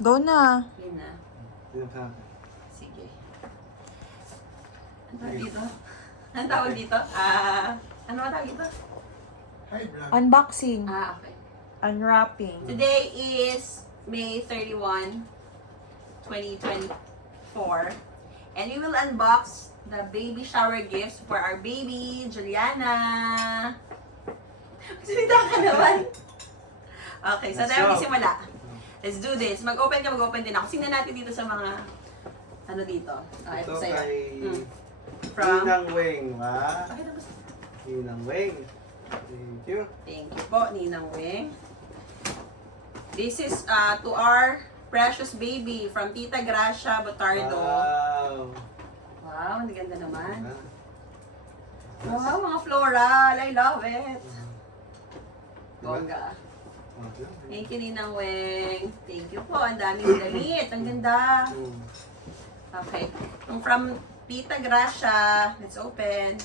Go na. Yun na. Yun sa akin. Sige. Ano tawag dito? Ano tawag dito? Ano tawag dito? Hi, vlog. Unboxing. Okay. Unwrapping. Today is May 31, 2024. And we will unbox the baby shower gifts for our baby, Juliana. Salita ka naman. Okay, so Let's tayo go. magsimula. Let's do this. Mag-open ka, mag-open din ako. Singnan natin dito sa mga, ano dito? Ito Ito sa'yo. kay From? Ninang Weng, ha? Bakit ako sa... Ninang Weng. Thank you. Thank you po, Ninang Weng. This is to our precious baby from Tita Gracia Botardo. Wow. Wow, ang ganda naman. Ah. Wow, mga floral. I love it. Bongga. Thank you, Ninang Weng. Thank you po. Ang daming damit. Ang ganda. Okay. Yung from Tita Gracia. Let's open.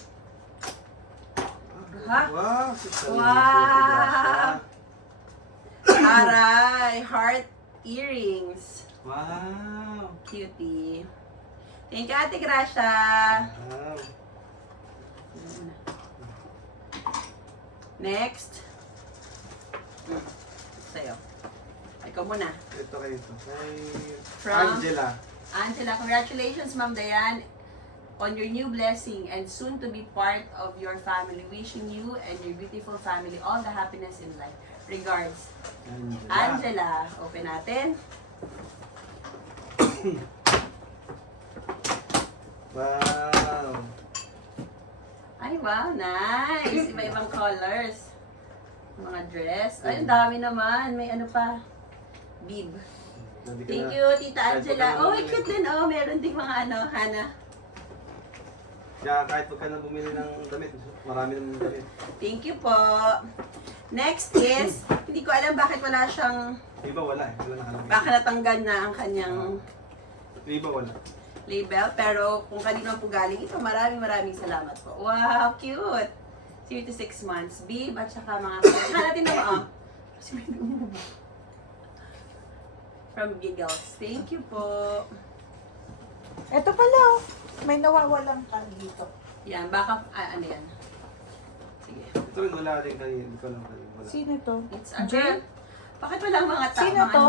Ha? Wow. Wow. Aray. Heart earrings. Wow. Cutie. Thank you, Ate Gracia. Wow. Next. Sa'yo. Ikaw muna. Ito kayo ito. Kay From? Angela. Angela, congratulations, Ma'am Dayan, on your new blessing and soon to be part of your family. Wishing you and your beautiful family all the happiness in life. Regards. Angela. Open natin. Wow. Ay, wow. Nice. Iba-ibang colors. Mga dress. Ay, ang dami naman. May ano pa. Bib. Thank you, Tita Angela. Oh, cute din. Oh, meron ding mga ano, Hana. Kaya kahit huwag ka na bumili ng damit, marami naman damit. Thank you po. Next is, hindi ko alam bakit wala siyang, Iba wala eh. Wala nakalagay. baka natanggal na ang kanyang Iba wala. label. Pero kung kanino po galing ito, maraming salamat po. Wow, cute! 0 to 6 months. Bib at saka mga, natin na ba? Kasi may umubo. From Giggles. Thank you po. Ito pala. Oh. May nawawalang ka dito. Yan, baka, ano yan? Sige. Ito rin wala din kanina. Hindi ko alam kanina. Wala. Sino to? It's a girl. Bakit walang mga tao? Sino to?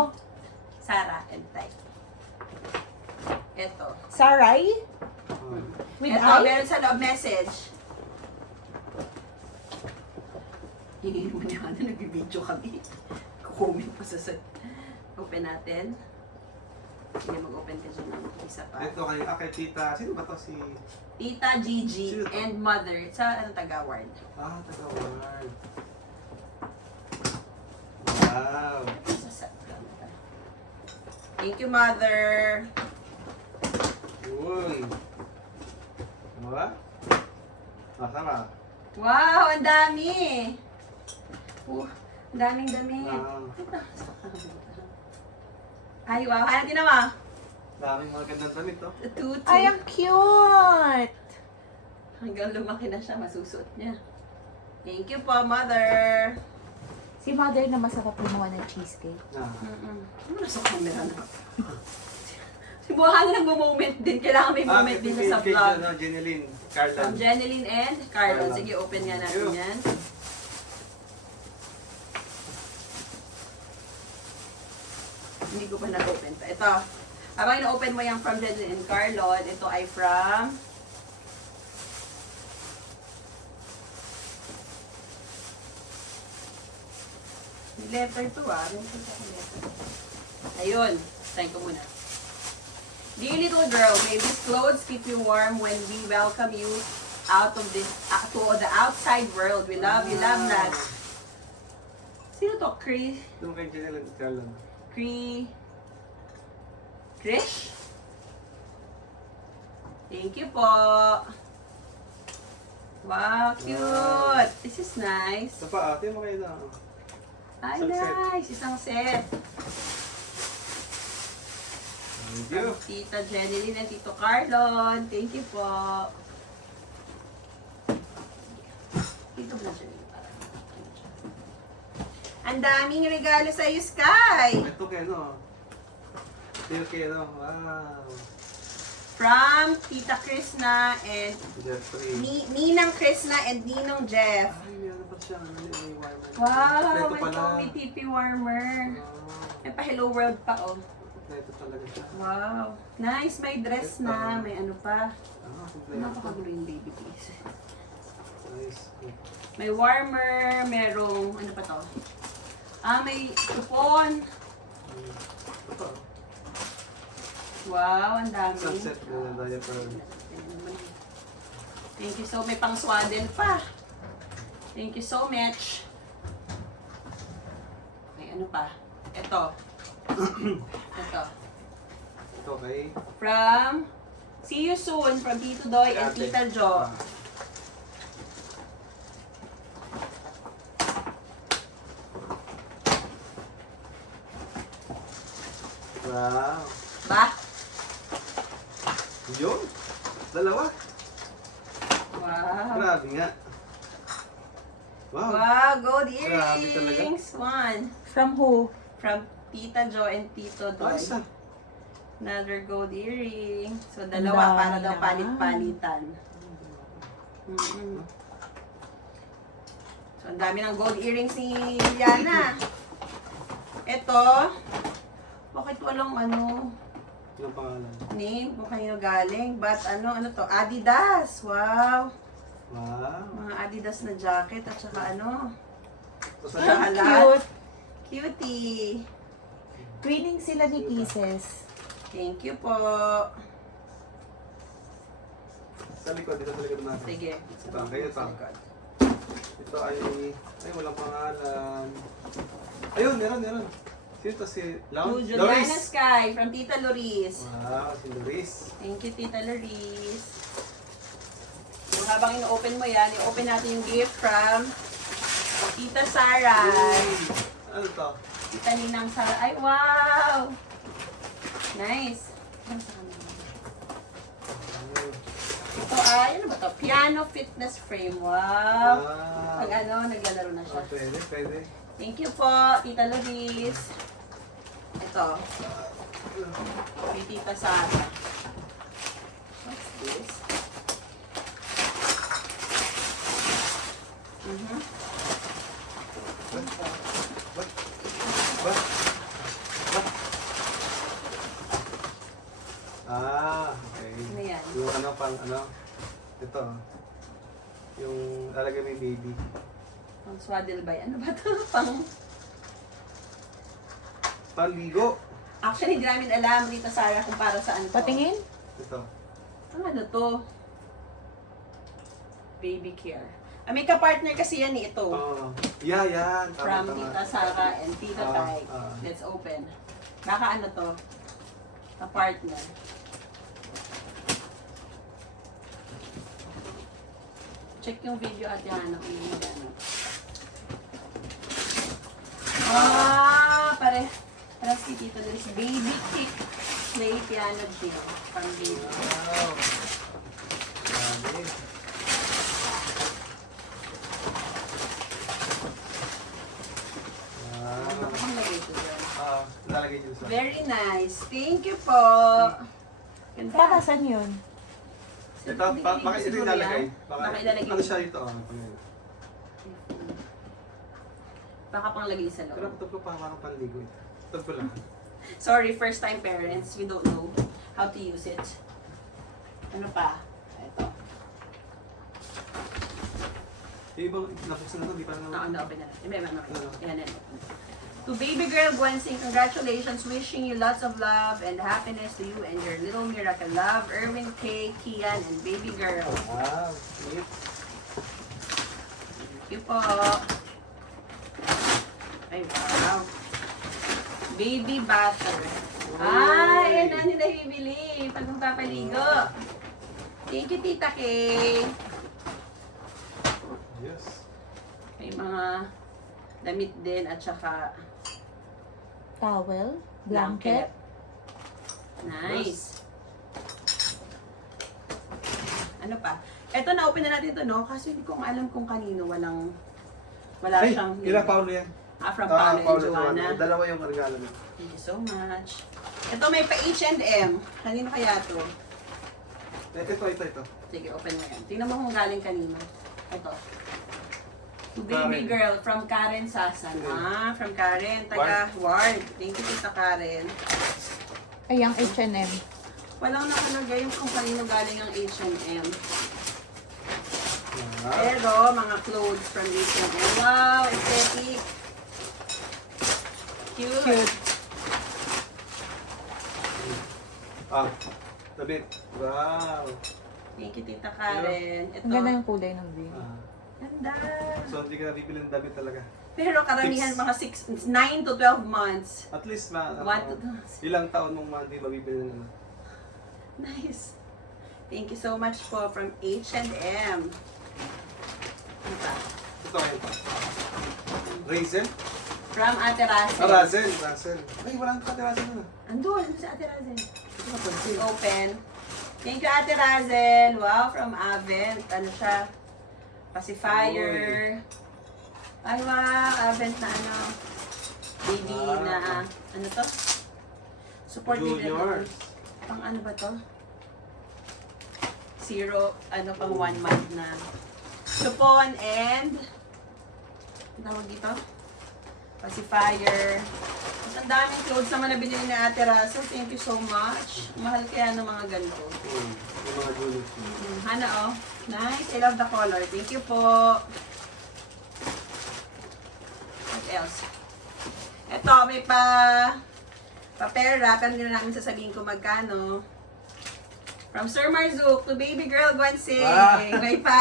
Sarah and Ty. Ito. Saray? Oh. With Ito, I? meron sa loob message. Hindi mo niya na nag-video kami. Comment pa sa set. Open natin. Sige, mag-open ka dyan ng isa pa. Ito kay Tita. Sino ba to si... Tita Gigi Sino to? and Mother sa Tagaward. Ah, Tagaward. Wow. Sa set lang ito. Thank you, Mother. Uy. Ano ba? Masarap. Wow, ang dami! Ang daming damit. Wow. Ay, wow. Ano din naman? Daming mga gandang damit to. Tutu. Ay, ang cute! Hanggang lumaki na siya, masusuot niya. Thank you po, Mother. Si mother na masarap gumawa ng cheesecake. Ah. Ano nasa camera na? Si Buhan na nag-moment din. Kailangan may moment din sa kay vlog. ano, Jeneline. Carlan. From Jeneline and Carlon. Carlon. Sige, open nga natin Thank you. yan. Hindi ko pa na-open pa. Ito. Habang na-open mo yung from Jeneline and Carlon, ito ay from... May letter to May letter. Ayun. Sign ko muna. Dear little girl, may these clothes keep you warm when we welcome you out of this to the outside world. We love you, love that. Sino to? Doon kay Jeneline at Carlan. Krish? Thank you po. Wow, cute. Wow. This is nice. Ito pa, ate mo kayo na. Ay, Isang set. nice. Isang set. Thank you. Tita Jeneline and Tito Carlon. Thank you po. Tito ba siya? Ang daming regalo sa iyo, Sky. Ito kayo, no? Silky, ano? Wow. From Tita Krishna and Jeffrey. Ninang Krishna and Ninong Jeff. Ay, may ano pa siya. Ano yung warmer? Wow, Kompleto may pala. Tommy TP warmer. Wow. May pa Hello World pa, oh. Kompleto talaga siya. Wow. Nice, may dress na, may ano pa. Kompleto. Napakagulo yung baby please. Nice. May warmer, merong, ano pa to? May coupon. Ito. Wow, ang dami. Sunset na diaper. Thank you so, may pang swaddle pa. Thank you so much. May ano pa? Ito. Ito. Ito kay From See You Soon from Tito Doy and Ate. Tita Jo. Wow. Ba? Yun. Dalawa. Wow. Grabe nga. Wow. Wow, gold Grabe talaga. earrings. One. From who? From Tita Jo and Tito Doy. Ayos ah. Another gold earring. So, dalawa Ang para dami daw naman. palit-palitan. So, ang dami ng gold earrings ni Liliana. Ito, bakit walang ano, Anong pangalan? name, kung kayo galing, but ano to, Adidas, wow. Wow. Mga Adidas na jacket at saka ano, So, Sa sa lahat. Cute. cutie. Twinning sila ni Pieces. Thank you po. likod, dito sa likod natin. Sige. Ito, kayo ito. Ito ay walang pangalan. Ayun, meron. Sino ito si Juliana Sky from Tita Loris. Wow, si Loris. Thank you, Tita Loris. So, habang ino-open mo yan, i-open natin yung gift from Tita Saray. Ano to? Tita Ninang Saray. Ay, wow! Nice. Ito ay, ano ba to? Piano fitness frame. Wow! Pag ano, naglalaro na siya. Pwede. Thank you po, Tita Loris. Ito. Kay Tita Sara. What's this? Okay. Ano yan? Yung ano pang ano? Ito. Yung lalagay mo yung baby. Pang swaddle ba yan? Ano ba ito? Pang... Panligo. Actually, hindi namin alam, Tita Sara, kung para saan to. Patingin? Ito. Ano to? Baby care. May ka-partner kasi yan ito. Oh. Yan. From Tita Sara and Tita Tai. ah. Let's open. Baka ano to? Ka-partner. Check yung video at yan. Parang si Tita Liz. Baby kick play piano gym. From baby. Wow. Grabe. Wow. Nakapanglagay ko dyan. Lalagay dito sa... Very nice. Thank you po. Para saan yun? Ito, baka ito yung lalagay. Baka ilalagay. Ano siya dito? Baka pang lagay sa Pero loob. ito ko parang panligo ito. Ito ko lang. Sorry, first time parents. We don't know how to use it. Ano pa? Ito. Yung ibang nabuksan na ito, di pa na... Na-open na. Yan. To baby girl Gwensin, congratulations. Wishing you lots of love and happiness to you and your little miracle. Love, Erwin K, Kian, and baby girl. Wow, sweet. Thank you po. Ay, wow. Baby butter. Yan na nila bibili pag magpapaligo. Thank you, Tita Kay. Yes. May mga damit din at saka Towel? Blanket? Nice. Ano pa? Ito, na-open na natin ito, no? Kasi hindi ko alam kung kanino. Wala Ay, siyang... kila Paolo yan. From Paolo and Paolo Joanna. Dalawa yung regalo niya. Thank you so much. Ito may pa H&M. Kanino kaya to? Ito. Sige, open mo yan. Tingnan mo kung galing kanino. Ito. To baby Karen. girl from Karen Sasan. Sino? Ah, from Karen. Taga Ward. Thank you, Tita Karen. Ay, ang H&M. Walang nakalagay yung kung kanino galing ang H&M. Ah, Pero, mga clothes from H&M. Wow, aesthetic. Cute. Cute. ah, David. Wow. Thank you, Tita Karen. Ito. Ang ganda yung kulay ng green. Ah. Ganda. So, hindi ka nabibili ng David talaga. Pero karamihan Six. mga 9 to 12 months. At least, 1 to 2. ilang taon mong hindi mabibili ng ano. Nice. Thank you so much po from H&M. Ano pa? Ito kayo pa. Raisin? From Ate Razel. Razel. Ay, walang ka Razel na. Andun, sa Ate Razel. Ito na pansin. Open. Thank you, Ate Razel. Wow, from Avent. Ano siya? Pacifier. Ay, wow. Avent na ano. Baby na, ano to? Support Juniors. Pang ano ba to? 0, ano pang 1 month na. Supon and ang tawag dito? Pacifier. Mas ang daming clothes naman na binili ni Ate Raso. Thank you so much. Mahal kaya ng mga ganito. Yung mga juniors. Hana oh. Nice. I love the color. Thank you po. What else? Ito, may papera. Pero hindi na namin sasabihin kung magkano. From Sir Marzuk to baby girl Gwansing. Ah. May pa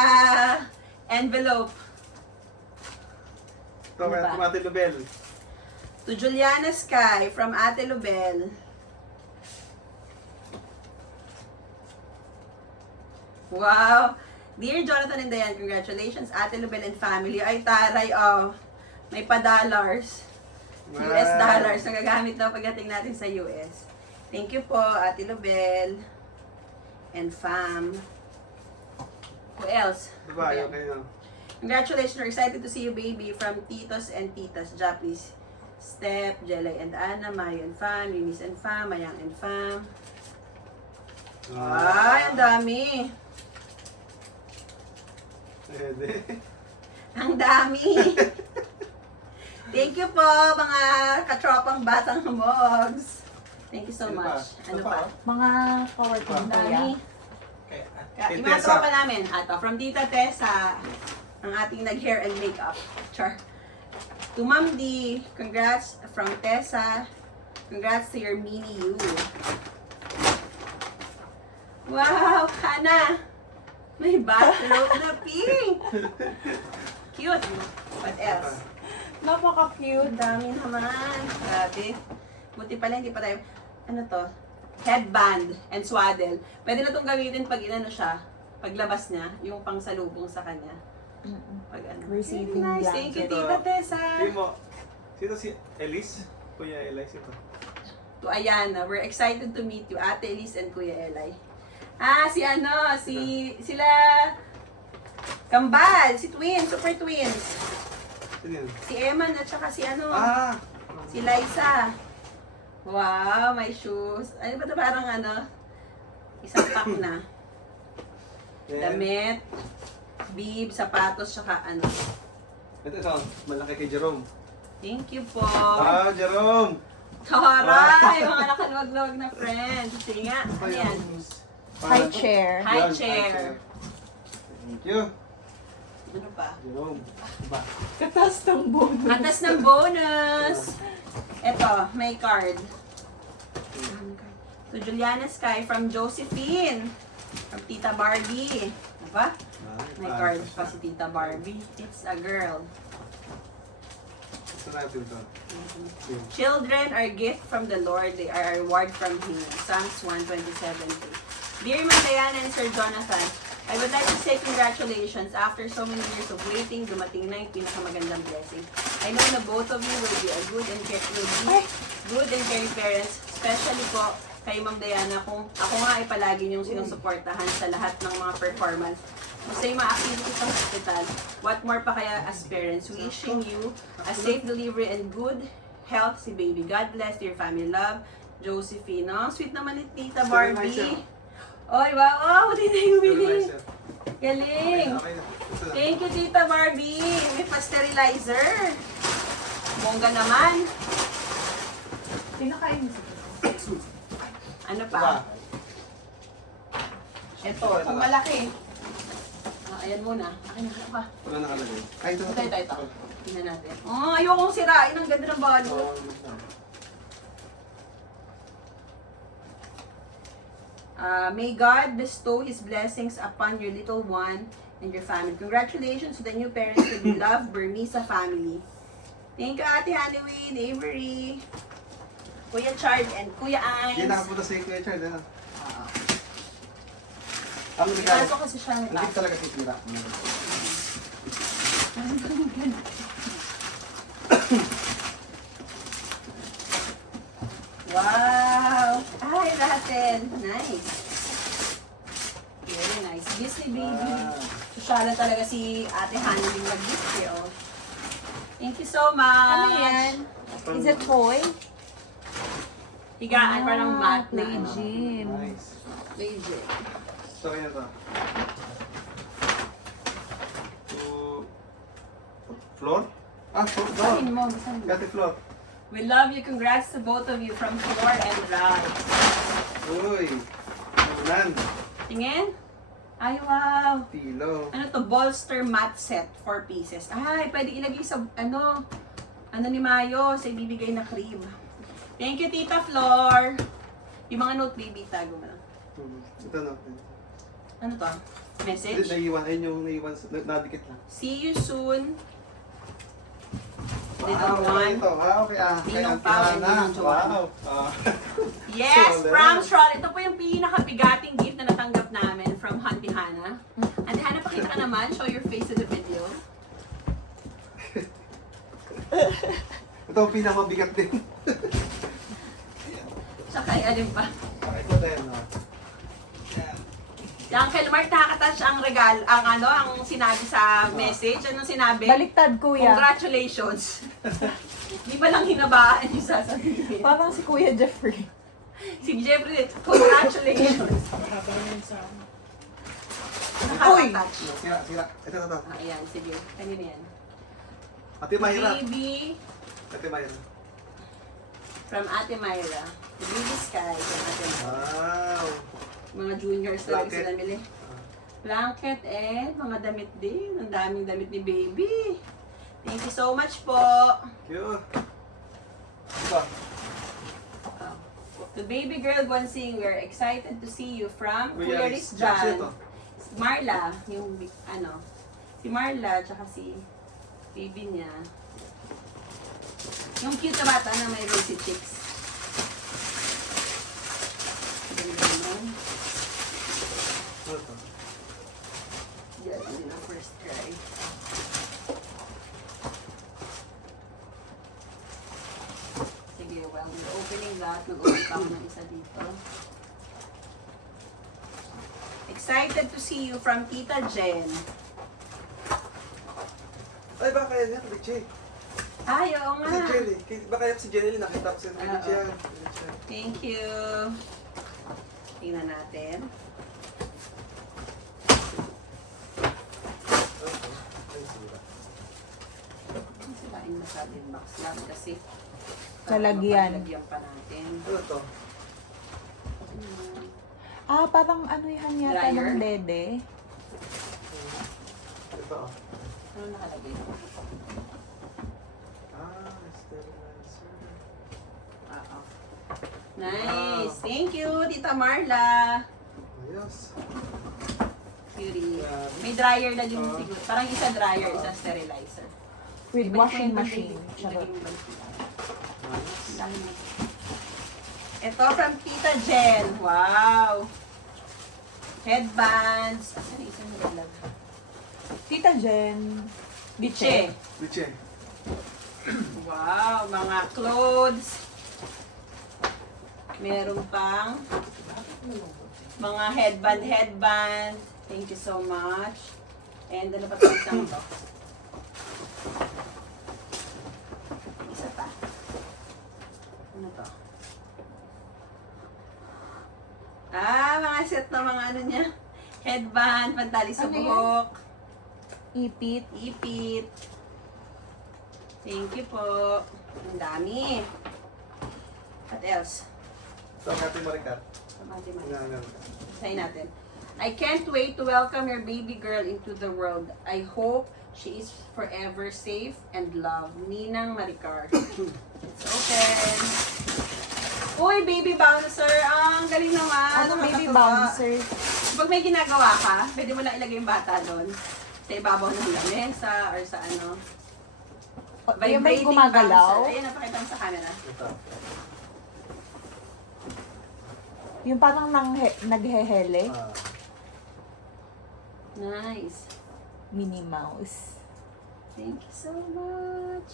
envelope. Ito, Ano kaya ba? Ate Lubel. To Juliana Sky from Ate Lubel. Wow! Dear Jonathan and Diane, congratulations Ate Lubel and family. Ay taray, oh. May pa-dollars. US dollars. Nagagamit daw pagdating natin sa US. Thank you po, Ate Lubel. And fam. Who else? Diba, okay na. Congratulations, we're excited to see you, baby, from Titos and Titas, Japanese, Step, Jelay and Anna, Mario and Fam, Eunice and Fam, Mayang and Fam. Ay, ang dami. Pwede. Ang dami. Thank you po, mga katropang batang mogs. Thank you so Ano much. pa? Ano Ano pa? pa? Mga kaworking Ang kuya. dami. Kay Yung mga Tessa. tropa namin, ato, from Tita Tessa, ang ating nag-hair and makeup. Char. To Ma'am D, congrats from Tessa. Congrats to your mini you. Wow, Hana! May bathrobe na pink! Cute! What else? Napaka-cute. Ang dami naman. Grabe. Buti pala hindi pa tayo, ano to? Headband and swaddle. Pwede na itong gamitin pag inano siya, paglabas niya, yung pangsalubong sa kanya. Pag ano. Receiving Very nice. blanket. Thank you, Ito. Tita Tessa. Sino? Sino si Elise? Kuya Elise ito. To Ayana, we're excited to meet you, Ate Elise and Kuya Eli. Ah, si ano, sila Kambal, si Twins, Super Twins. Sino yun? Si Eman at saka si ano, Ah! si Liza. Wow, may shoes. Ano ba ito parang ano, isang pack na. Then, Damit, bib, sapatos, saka ano. ito. Malaki kay Jerome. Thank you po. Ah, Jerome! Taray! Mga nakaluwag-luwag na friends. Sige nga. Ano yan? High chair. High Yan, chair. Thank you. Ano pa? Jerome. Diba? Katas ng bonus. Atas ng bonus! Ito, may card. To Juliana Sky from Josephine. From Tita Barbie. Ano ba? May card pa si Tita Barbie. It's a girl. Ito natin ito. Yun. Children are gift from the Lord. They are a reward from Him. Psalms 1:27. Dear Diana and Sir Jonathan, I would like to say congratulations. After so many years of waiting, dumating na yung pinakamagandang blessing. I know na both of you will be a good and caring parents. Especially po kay Ma'am Diana, kung ako nga ay palagi niyong sinusuportahan sa lahat ng mga performance. Masay ma-activity sa hospital. What more pa kaya as parents? Wishing you a safe delivery and good health si baby. God bless your family. Love, Josephine. No? Sweet naman ni Tita Sterilizer. Barbie. Oy, wow. Oh, hindi na yung bili. Sterilizer. Galing. Okay na. Ito na. Thank you, Tita Barbie. May pa-sterilizer. Bongga naman. Pinakain mo sa Ano Diba? pa? Ito, itong malaki. Ayan muna. Akin na pa. Wala nakalagay. Ay, ito. Ito. Tingnan natin. Oh, ayokong sirain. Ang ganda ng balot. May God bestow His blessings upon your little one and your family. Congratulations to the new parents to the beloved Burmesa family. Thank you, Ate Halloween, Avery, Kuya Chard, and Kuya Hindi Ines. nakapunta sa Kuya Chard. Ang regalo. Ipasok kasi siya ng Hindi pasok. talaga sisira. Wow! Ay, Ratten. Nice. Very nice. Disney baby. Sosyala talaga si Ate Hannah yung nag-gift eh, oh. Thank you so much. Ano yan? Is it toy? Higaan pa ng mat na play ano. gym. Nice. Play gym. So, kaya to. Floor? Floor. Sabihin mo, basahin mo. Got the floor. We love you. Congrats to both of you from Flor and Raj. Uy. Ulan. Tingin? Ay, wow. Tilo. Ano to? Bolster mat set. 4 pieces. Ay, pwede ilagay sa, ano ni Mayo, sa ibibigay na cream. Thank you, Tita Flor. Yung mga note baby, tago mo na. Ito na. Ano to? Hindi, Message? naiwan. Ayun yung naiwan. Nadikit lang. See you soon. Little Wow, one. ito. Okay. Kay Ninong Auntie Pao and Hannah. Ninong Joanna. Wow. Yes, So, from there. Sean. Ito po yung pinakabigating gift na natanggap namin from Auntie Hannah. Auntie Hannah, pakita ka naman. Show your face in the video. Ito ang pinamabigat din. Tsaka alin pa. Okay, ito din. Si Uncle Mark, nakakatouch ang regal, ang sinabi sa message. Anong sinabi? Baliktad, kuya. Congratulations. Di ba lang hinabaan yung sasabihin? Parang si Kuya Jeffrey. Si Jeffrey, congratulations. Nakakatouch. Sira. Ito. Ayan, sige. Kanina yan. Ate Mayra. Baby Ate Mayra. from Ate Myra. The Baby Sky from Ate Myra. Wow. Mga juniors talaga Blanket. sila nila. Blanket and mga damit din. Ang daming damit ni Baby. Thank you so much po. Cute. Diba? The baby girl Gwen Singer, excited to see you from Kuya Kuya Riz. Riz Jan. Sino to? Marla, yung si Marla, tsaka si baby niya. Yung cute na bata na may rosy cheeks. Ganda naman. Ano to? Yan, yun ang first cry. Sige, while we're opening that, mag-open pa ako ng isa dito. Excited to see you from Tita Jen. Ay, baka kaya niya, Richie. Ay, oo nga. Si Jelly. Baka kaya si Jelly, nakita ko siya. Oo. Richie yan. Thank you. Tingnan natin. Silain na sa din box lang kasi Lalagyan. Lalagyan pa natin. Ano to? Parang ano yan yata Dryer? ng dede. Ito. Ano nakalagay? Sterilizer. Oo. Nice. Thank you, Tita Marla. Ayos. Cutie. Grabe. May dryer na din siguro. Parang isa dryer, isa sterilizer. With Ibalik washing mo yung machine. ibalik Charot. mo yung balik. Nice. Ang dami na. Ito from Tita Jen. Wow. Headbands. Asan yung isang naglag? Tita Jen. Biche. Richie. Wow. Mga clothes. Meron pang mga headband. Thank you so much. And ano pa ito isang to? Isa pa. Ano to? Mga set na mga ano niya. Headband, pantali sa Ano yan? buhok. Ipit. Ipit. Thank you po. Ang dami. What else? So, Happy Maricar. Kamati man. Nga. Say natin. I can't wait to welcome your baby girl into the world. I hope she is forever safe and loved. Ninang Maricar. It's open. Uy, baby bouncer. Ang galing naman. Anong baby Nakakatuwa. bouncer? Pag may ginagawa ka, pwede mo lang ilagay yung bata doon. Sa ibabaw ng lamesa or sa ano. Yung may gumagalaw? bouncer. Ayun, napakita mo sa camera. Ito. Yung parang naghehele. Nice. Minnie Mouse. Thank you so much.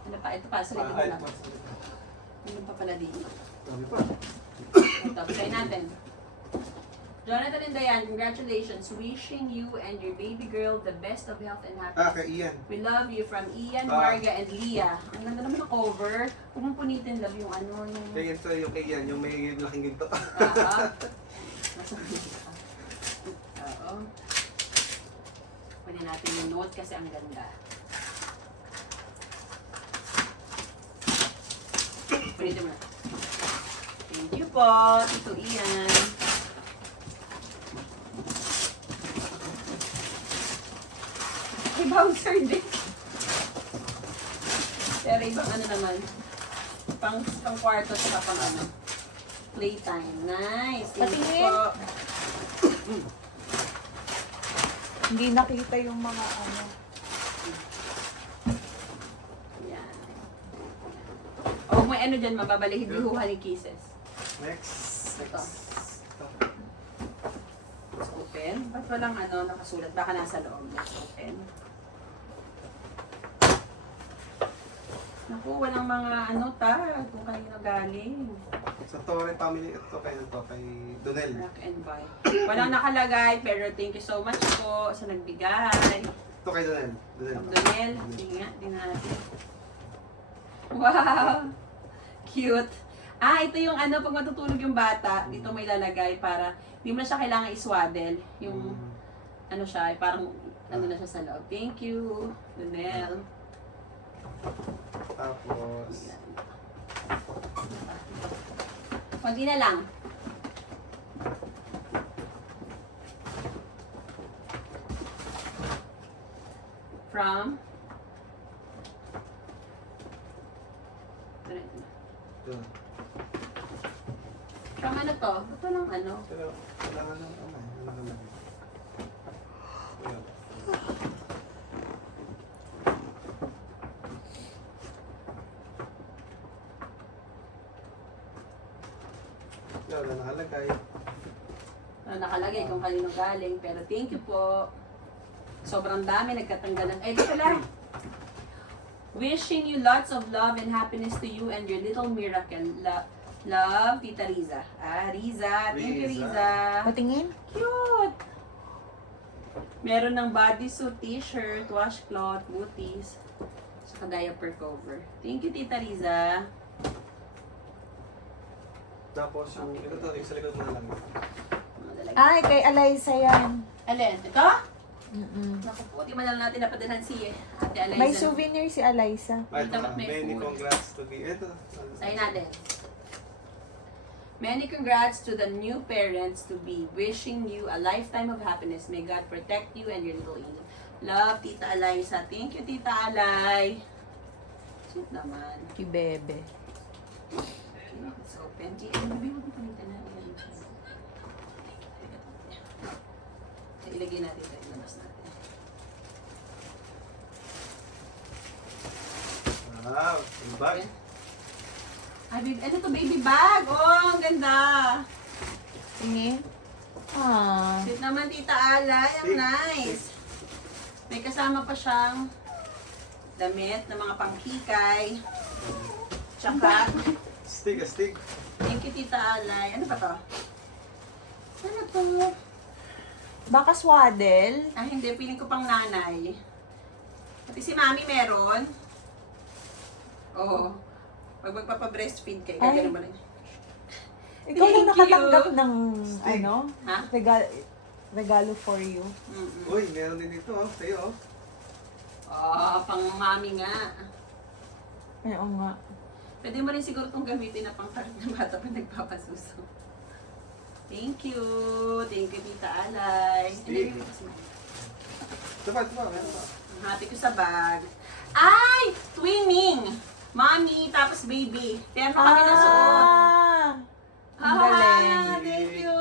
Ano pa? Ito pa. Sa likod Ay, na. Ano pa pala dito? dami pa. Ito, try natin. Jonathan and Diane, congratulations. Wishing you and your baby girl the best of health and happiness. Kay Ian. We love you from Ian, Marga, and Leah. Ang ganda naman ng cover. Huwag mong punitin, love, yung ano, yung... Kaya ito yung kay Ian, yung may laking ginto. Oo. Pwede natin yung note kasi ang ganda. Pwede mo na. Thank you po, Tito Ian. Ay, bouncer din. Pero ibang ano naman. Pang kwarto sa pang ano. Playtime. Nice. Thank you Patingin. po. Hindi nakita yung mga ano. Yan. Oh, may ano dyan, mababalihid yung huha ni Kisses. Next. Ito. Let's open. Ba't walang ano, nakasulat? Baka nasa loob. Let's open. Naku, walang mga ano tag kung kanino galing. Sa Torre family, ito kay Donel. Rock and buy. Walang nakalagay, pero thank you so much po sa nagbigay. Ito kay Donel. Abdonel, sige nga, din natin. Wow! Cute. Ito yung ano, pag matutulog yung bata, dito may lalagay para hindi mo na siya kailangan iswaddle. Yung ano siya, parang ano na siya sa loob. Thank you, Donel. Tapos, Konti na lang. From? ito. From ano to? Ito lang ano? Pero, kailangan ng ano, nakalagay. Ayan. Wala nakalagay. Nakalagay kung kanino galing. Pero thank you po. Sobrang dami nagkatanggal ng... Eh, dito lang. Wishing you lots of love and happiness to you and your little miracle. Love, Tita Riza. Riza. Thank you, Riza. Patingin? Cute! Meron ng bodysuit, t-shirt, washcloth, booties, saka diaper cover. Thank you, Tita Riza. Tapos yung, ito to, yung sa likod mo na lang. Ay, kay Alaysa yan. Alin? Ito? Mm-mm. Naku po, di man lang natin napadalhan si Ate Eliza. May souvenir si Alaysa. Ay, ito Dapat na. may Many food. congrats to be. Ito. Sayin natin. Many congrats to the new parents to be. Wishing you a lifetime of happiness. May God protect you and your little angel. Love, Tita Eliza. Thank you, Tita Alay. Sweet naman. Si Bebe. Okay, let's open. Baby, huwag mo palitan na. Ilagay natin ito. Ilabas natin. Wow, yung bag. Ay, baby, ano to, baby bag? Oh, ang ganda. Tingin? Ah. Sweet naman, Tita Alay. Ang Stick, nice. May kasama pa siyang damit na mga pangkikay. Tsaka, Stick, a stick. thank you, Tita Alay. Ano ba to? Ano to? Baka swaddle? Ah, hindi. Piling ko pang nanay. Pati si Mami meron. Oo. Pag magpapa-breastfeed kayo, Ay. gagano mo rin. Ikaw lang Thank nakatanggap you. ng, Stig. ano, Ha? regalo for you. Mm-mm. Uy, meron din ito, oh. Sa'yo, oh. Pang mami nga. Ay, oo nga. Pwede mo rin siguro itong gamitin na pang tarot ng bata pag nagpapasuso. Thank you. Thank you, Tita Alay. Stig. Ano yung kasi? Ito pa, meron pa. Ang hati ko sa bag. Ay! Twinning! Mommy, tapos baby. Pero kami na suot. Ang galing. Thank you!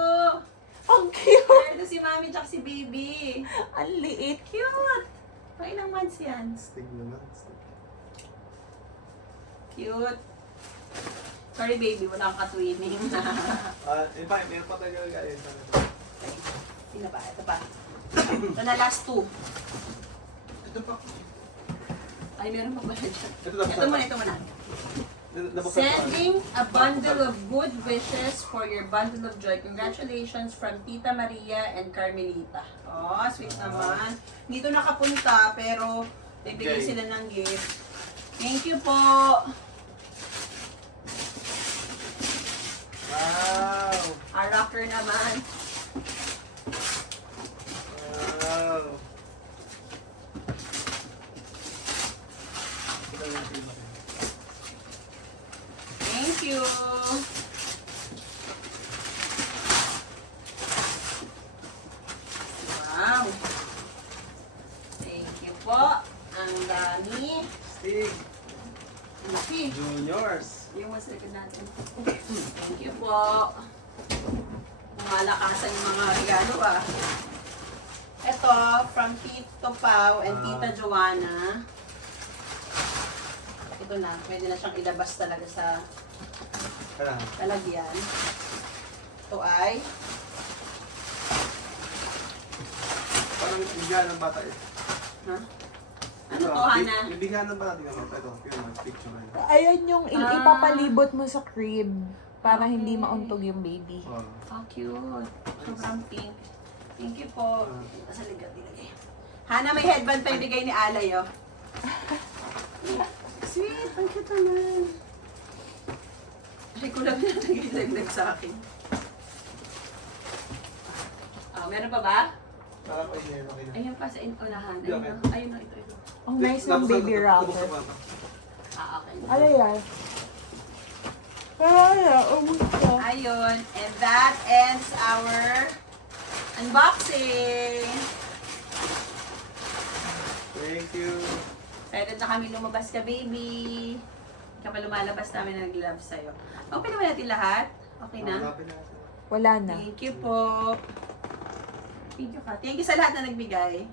Ang cute! Pero si mommy tsaka si baby. Ang liit. Cute! Pang ilang months yan? Stig naman. Stig. Cute. Sorry baby, wala kang ka-twinning. Iba, meron pa tayo guys. Sino pa? Ito pa. Ito na last two. Ito pa. Ay, meron pa pala dyan. Ito na. Ito muna. Nabuksan ko. Sending a bundle of good wishes for your bundle of joy. Congratulations from Tita Maria and Carmelita. Oh, sweet naman. Dito nakapunta, pero bibigyan Okay. sila ng gift. Thank you po. Wow! Our rocker naman. Wow! Thank you. Wow. Thank you po. Ang dami. Stig. Okay. Juniors. Yung mas likod natin. Thank you po. Malakasan yung mga regalo ah. Ito, from Tito Pao and Tita Joanna. Ito na, pwede na siyang ilabas talaga sa Kailangan. lalagyan. Ito ay, Parang bigyan ng bata eh. ha? Ano to, Hana? Bibigyan ng bata. Tingnan mo. Ito, picture na yun. Ayan yung ipapalibot mo sa crib para Okay. hindi mauntog yung baby. Oh. Oh, cute. Sobrang pink. Thank you po. Sa ligat nilagay. Hana, may headband pa ibigay ni Alay, oh. Sweet, ang cute naman. Ay, kulang na nagilaglag sa akin. Meron pa ba? Parang ko yun. Okay na. Ayun pa sa unahan. Hindi, okay. Ayun na, ito. Ang nice ng baby Nabuksan rocker. ko pa. Okay. Ano yan? Ay, umusta. Ayun. And that ends our unboxing. Thank you. Excited na kami lumabas ka, baby. Kapag lumalabas namin na nag-love sa'yo. Open naman natin lahat. Okay na? Hanapin na ako. Wala na. Thank you po. Thank you ka. Thank you sa lahat na nagbigay.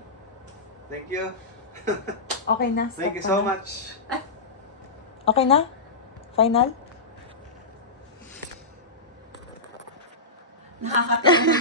Thank you. Okay na. Thank you stop so ka na. much. Okay na? Final? Nakakatawa.